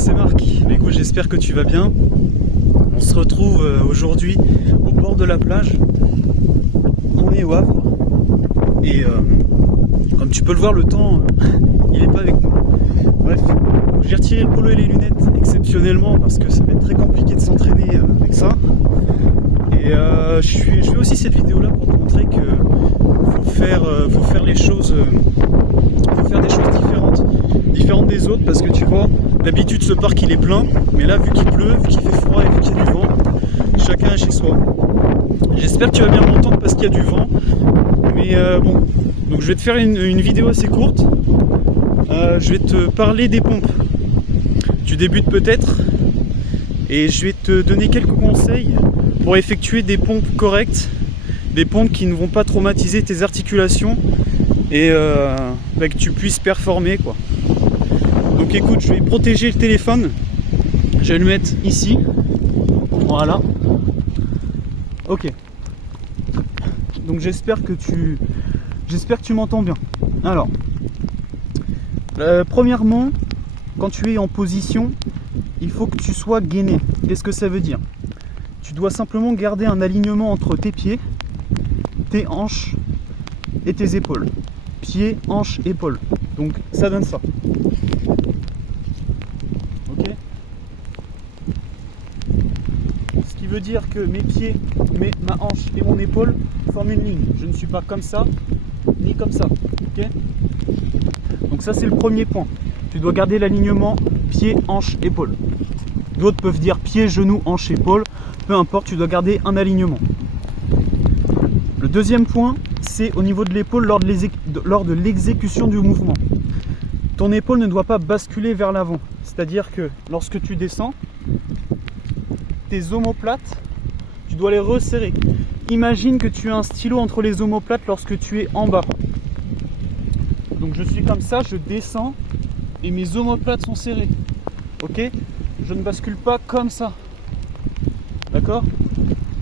c'est Marc. Écoute, j'espère que tu vas bien. On se retrouve aujourd'hui au bord de la plage. On est au Havre. Et comme tu peux le voir, le temps, il n'est pas avec nous. Bref, j'ai retiré le polo et les lunettes exceptionnellement parce que ça va être très compliqué de s'entraîner avec ça. Et je fais aussi cette vidéo là pour te montrer que faut faire les choses, faut faire des choses différentes des autres, parce que tu vois, d'habitude ce parc il est plein, mais là vu qu'il pleut, vu qu'il fait froid et vu qu'il y a du vent, chacun est chez soi. J'espère que tu vas bien m'entendre parce qu'il y a du vent, mais bon, donc je vais te faire une vidéo assez courte. Je vais te parler des pompes. Tu débutes peut-être, et je vais te donner quelques conseils pour effectuer des pompes correctes, des pompes qui ne vont pas traumatiser tes articulations et que tu puisses performer, quoi. Donc écoute, je vais protéger le téléphone, je vais le mettre ici, voilà. Ok. Donc j'espère que tu m'entends bien. Alors, premièrement, quand tu es en position, il faut que tu sois gainé. Qu'est-ce que ça veut dire? Tu dois simplement garder un alignement entre tes pieds, tes hanches et tes épaules. Pieds, hanches, épaules. Donc ça donne ça. Ok? Ce qui veut dire que mes pieds, ma hanche et mon épaule forment une ligne. Je ne suis pas comme ça, ni comme ça. Ok? Donc ça c'est le premier point. Tu dois garder l'alignement pieds, hanches, épaules. D'autres peuvent dire pieds, genoux, hanches, épaules. Peu importe, tu dois garder un alignement. Le deuxième point, c'est au niveau de l'épaule lors de l'exécution du mouvement. Ton épaule ne doit pas basculer vers l'avant. C'est-à-dire que lorsque tu descends, tes omoplates, tu dois les resserrer. Imagine que tu as un stylo entre les omoplates lorsque tu es en bas. Donc je suis comme ça, je descends et mes omoplates sont serrées. Ok? Je ne bascule pas comme ça. D'accord?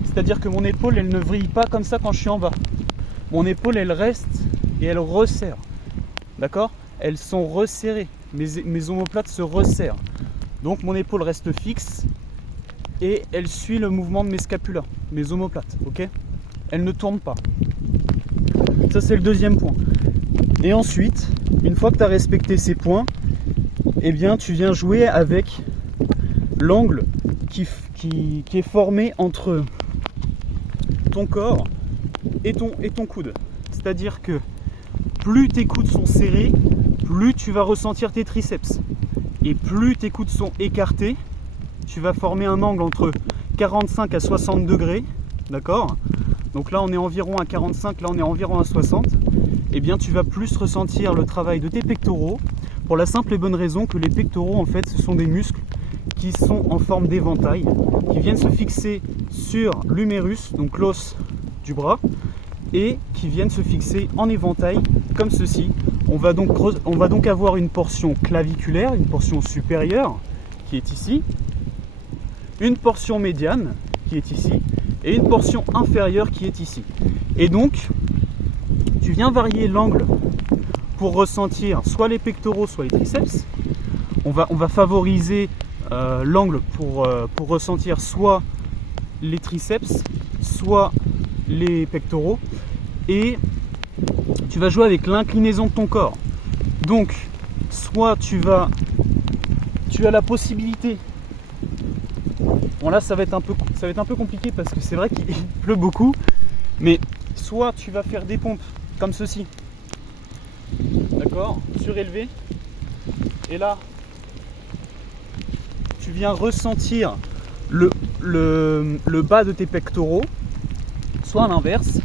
C'est-à-dire que mon épaule, elle ne vrille pas comme ça quand je suis en bas. Mon épaule, elle reste et elle resserre. D'accord? Elles sont resserrées. Mes omoplates se resserrent. Donc mon épaule reste fixe et elle suit le mouvement de mes scapulas, mes omoplates. Ok? Elle ne tourne pas. Ça, c'est le deuxième point. Et ensuite, une fois que tu as respecté ces points, eh bien, tu viens jouer avec l'angle qui est formé entre ton corps et ton coude. C'est-à-dire que plus tes coudes sont serrés, plus tu vas ressentir tes triceps. Et plus tes coudes sont écartés, tu vas former un angle entre 45 à 60 degrés. D'accord? Donc là on est environ à 45, là on est environ à 60. Eh bien tu vas plus ressentir le travail de tes pectoraux, pour la simple et bonne raison que les pectoraux en fait ce sont des muscles qui sont en forme d'éventail, qui viennent se fixer sur l'humérus, donc l'os du bras, et qui viennent se fixer en éventail comme ceci. On va donc avoir une portion claviculaire, une portion supérieure qui est ici, une portion médiane qui est ici, et une portion inférieure qui est ici. Et donc, tu viens varier l'angle pour ressentir soit les pectoraux, soit les triceps. On va favoriser l'angle pour ressentir soit les triceps, soit les pectoraux. Et tu vas jouer avec l'inclinaison de ton corps. Donc, soit tu as la possibilité. Bon là, ça va être un peu compliqué parce que c'est vrai qu'il pleut beaucoup. Mais soit tu vas faire des pompes comme ceci. D'accord? Surélevé. Et là, tu viens ressentir le bas de tes pectoraux. Soit à l'inverse,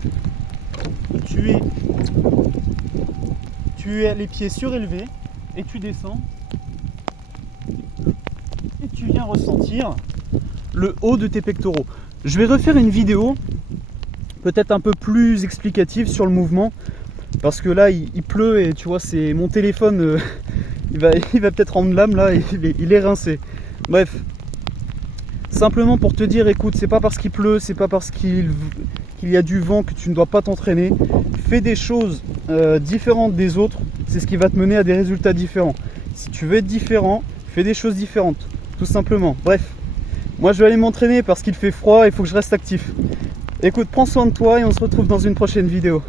tu as les pieds surélevés et tu descends. Et tu viens ressentir le haut de tes pectoraux. Je vais refaire une vidéo peut-être un peu plus explicative sur le mouvement parce que là il pleut et tu vois c'est mon téléphone il va peut-être rendre l'âme là, il est rincé. Bref, simplement pour te dire, écoute, c'est pas parce qu'il pleut, c'est pas parce qu'il y a du vent que tu ne dois pas t'entraîner. Fais des choses différentes des autres, c'est ce qui va te mener à des résultats différents. Si tu veux être différent, Fais des choses différentes, tout simplement. Bref, moi je vais aller m'entraîner parce qu'il fait froid et il faut que je reste actif. Écoute, prends soin de toi et on se retrouve dans une prochaine vidéo.